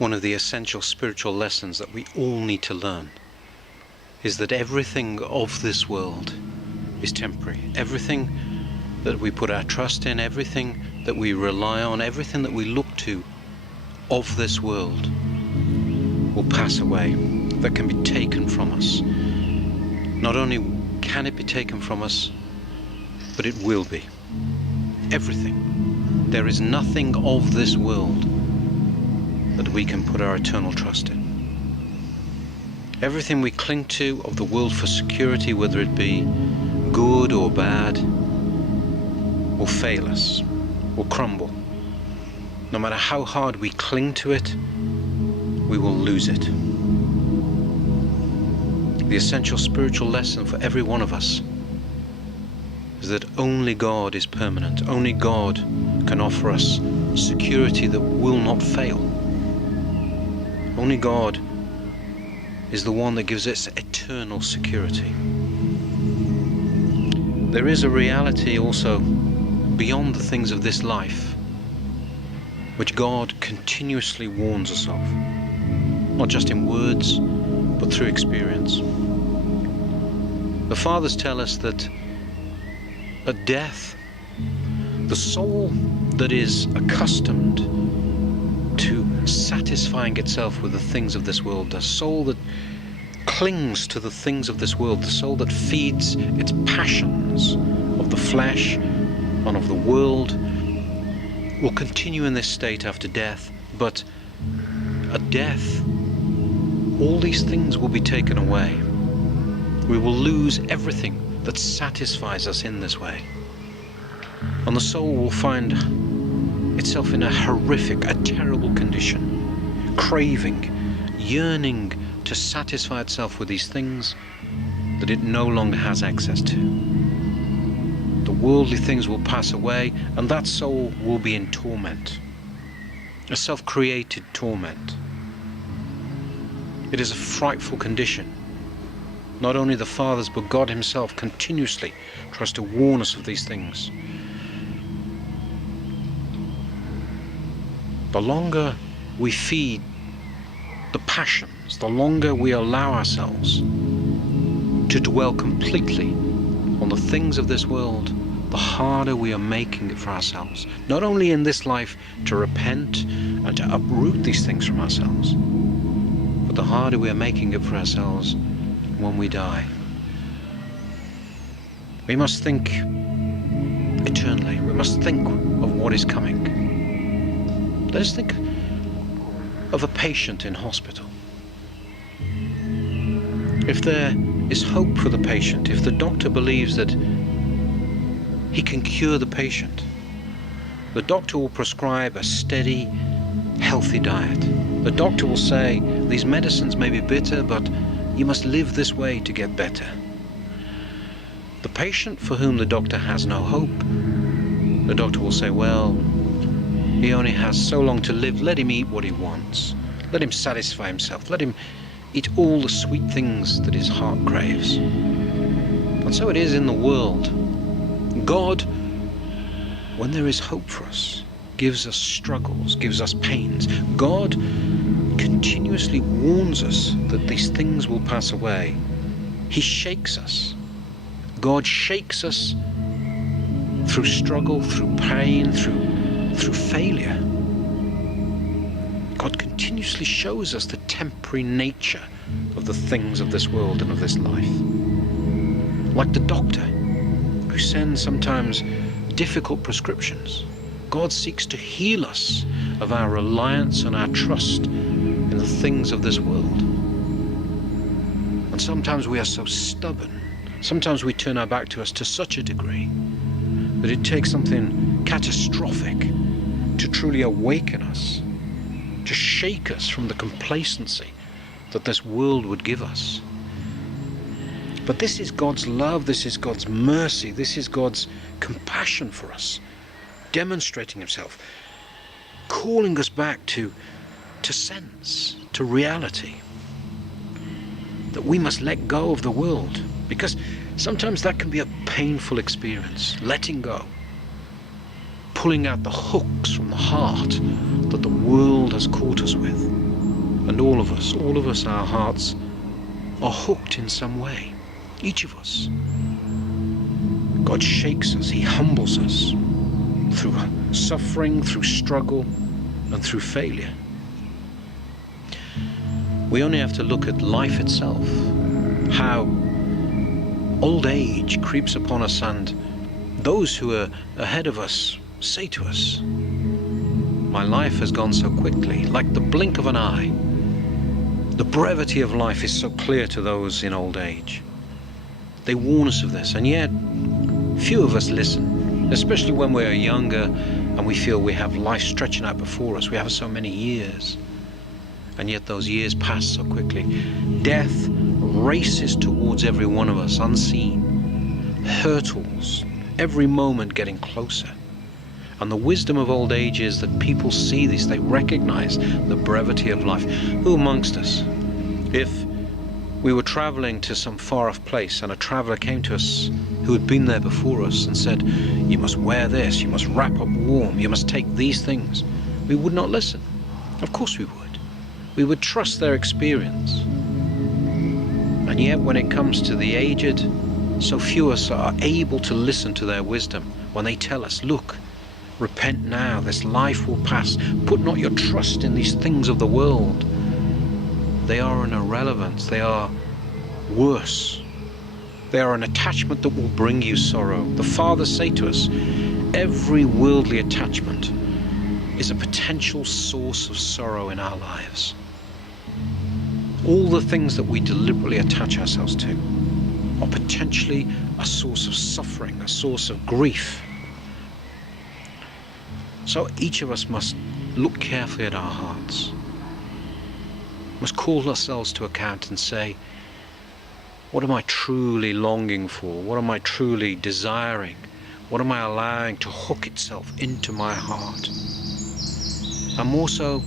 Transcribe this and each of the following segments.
One of the essential spiritual lessons that we all need to learn is that everything of this world is temporary. Everything that we put our trust in, everything that we rely on, everything that we look to of this world will pass away. That can be taken from us. Not only can it be taken from us, but it will be. Everything. There is nothing of this world that we can put our eternal trust in. Everything we cling to of the world for security, whether it be good or bad, will fail us, will crumble. No matter how hard we cling to it, we will lose it. The essential spiritual lesson for every one of us is that only God is permanent. Only God can offer us security that will not fail. Only God is the one that gives us eternal security. There is a reality also beyond the things of this life, which God continuously warns us of, not just in words, but through experience. The fathers tell us that at death, the soul that is accustomed to satisfying itself with the things of this world, the soul that clings to the things of this world, the soul that feeds its passions of the flesh and of the world, will continue in this state after death. But at death, all these things will be taken away. We will lose everything that satisfies us in this way. And the soul will find itself in a horrific, a terrible condition, craving, yearning to satisfy itself with these things that it no longer has access to. The worldly things will pass away, and that soul will be in torment, a self-created torment. It is a frightful condition. Not only the fathers, but God himself continuously tries to warn us of these things. The longer we feed the passions, the longer we allow ourselves to dwell completely on the things of this world, the harder we are making it for ourselves. Not only in this life to repent and to uproot these things from ourselves, but the harder we are making it for ourselves when we die. We must think eternally. We must think of what is coming. Let us think of a patient in hospital. If there is hope for the patient, if the doctor believes that he can cure the patient, the doctor will prescribe a steady, healthy diet. The doctor will say, these medicines may be bitter, but you must live this way to get better. The patient for whom the doctor has no hope, the doctor will say, well, he only has so long to live, let him eat what he wants. Let him satisfy himself. Let him eat all the sweet things that his heart craves. And so it is in the world. God, when there is hope for us, gives us struggles, gives us pains. God continuously warns us that these things will pass away. He shakes us. God shakes us through struggle, through pain, through failure. God continuously shows us the temporary nature of the things of this world and of this life. Like the doctor who sends sometimes difficult prescriptions, God seeks to heal us of our reliance and our trust in the things of this world. And sometimes we are so stubborn, sometimes we turn our back to us to such a degree that it takes something catastrophic to truly awaken us, to shake us from the complacency that this world would give us. But this is God's love, this is God's mercy, this is God's compassion for us, demonstrating himself, calling us back to sense, to reality, that we must let go of the world, because sometimes that can be a painful experience, letting go, pulling out the hooks from the heart that the world has caught us with. And all of us, our hearts are hooked in some way. Each of us. God shakes us, He humbles us through suffering, through struggle, and through failure. We only have to look at life itself, how old age creeps upon us, and those who are ahead of us say to us, "My life has gone so quickly, like the blink of an eye." The brevity of life is so clear to those in old age. They warn us of this, and yet few of us listen, especially when we are younger and we feel we have life stretching out before us. We have so many years, and yet those years pass so quickly. Death races towards every one of us unseen, hurtles, every moment getting closer. And the wisdom of old age is that people see this, they recognize the brevity of life. Who amongst us, if we were traveling to some far-off place and a traveler came to us who had been there before us and said, "You must wear this, you must wrap up warm, you must take these things," we would not listen. Of course we would. We would trust their experience. And yet when it comes to the aged, so few of us are able to listen to their wisdom when they tell us, "Look, repent now, this life will pass. Put not your trust in these things of the world. They are an irrelevance. They are worse. They are an attachment that will bring you sorrow." The fathers say to us, every worldly attachment is a potential source of sorrow in our lives. All the things that we deliberately attach ourselves to are potentially a source of suffering, a source of grief. So each of us must look carefully at our hearts, must call ourselves to account and say, what am I truly longing for? What am I truly desiring? What am I allowing to hook itself into my heart? And more so,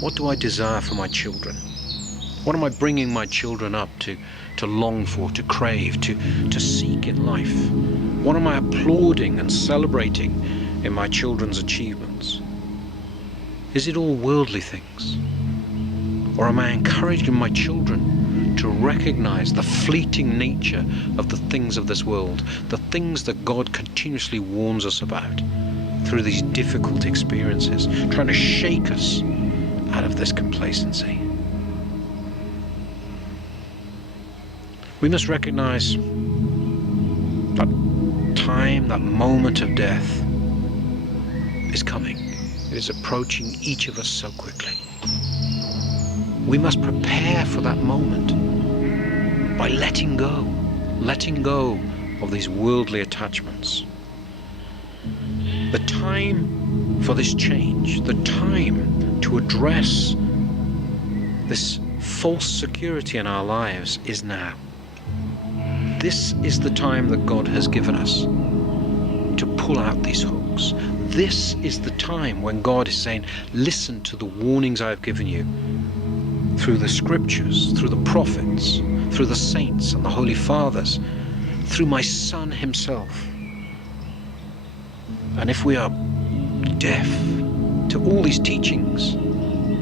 what do I desire for my children? What am I bringing my children up to long for, to crave, to seek in life? What am I applauding and celebrating in my children's achievements? Is it all worldly things? Or am I encouraging my children to recognize the fleeting nature of the things of this world, the things that God continuously warns us about through these difficult experiences, trying to shake us out of this complacency? We must recognize that time, that moment of death is coming. It is approaching each of us so quickly. We must prepare for that moment by letting go of these worldly attachments. The time for this change, the time to address this false security in our lives is now. This is the time that God has given us to pull out these hooks. This is the time when God is saying, listen to the warnings I have given you through the scriptures, through the prophets, through the saints and the holy fathers, through my Son himself. And if we are deaf to all these teachings,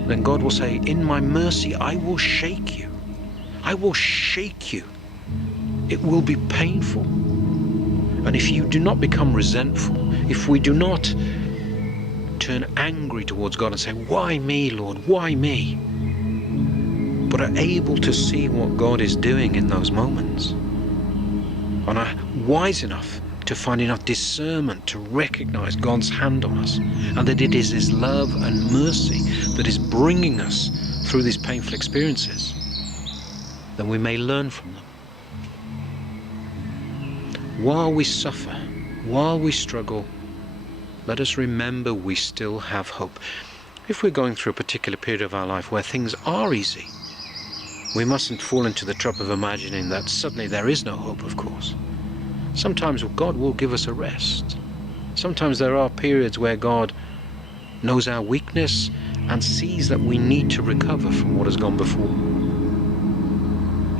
then God will say, in my mercy, I will shake you. I will shake you. It will be painful. And if you do not become resentful, if we do not turn angry towards God and say, why me, Lord, why me? But are able to see what God is doing in those moments, and are wise enough to find enough discernment to recognize God's hand on us, and that it is His love and mercy that is bringing us through these painful experiences, then we may learn from them. While we suffer, while we struggle, let us remember we still have hope. If we're going through a particular period of our life where things are easy, we mustn't fall into the trap of imagining that suddenly there is no hope, of course. Sometimes God will give us a rest. Sometimes there are periods where God knows our weakness and sees that we need to recover from what has gone before.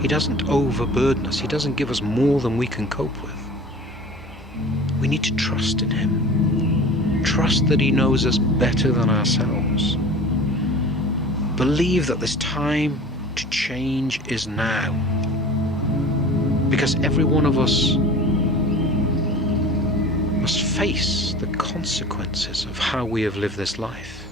He doesn't overburden us. He doesn't give us more than we can cope with. We need to trust in Him. Trust that He knows us better than ourselves. Believe that this time to change is now. Because every one of us must face the consequences of how we have lived this life.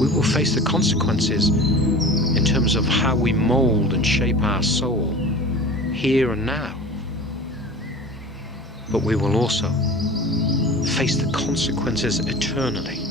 We will face the consequences in terms of how we mold and shape our soul here and now. But we will also face the consequences eternally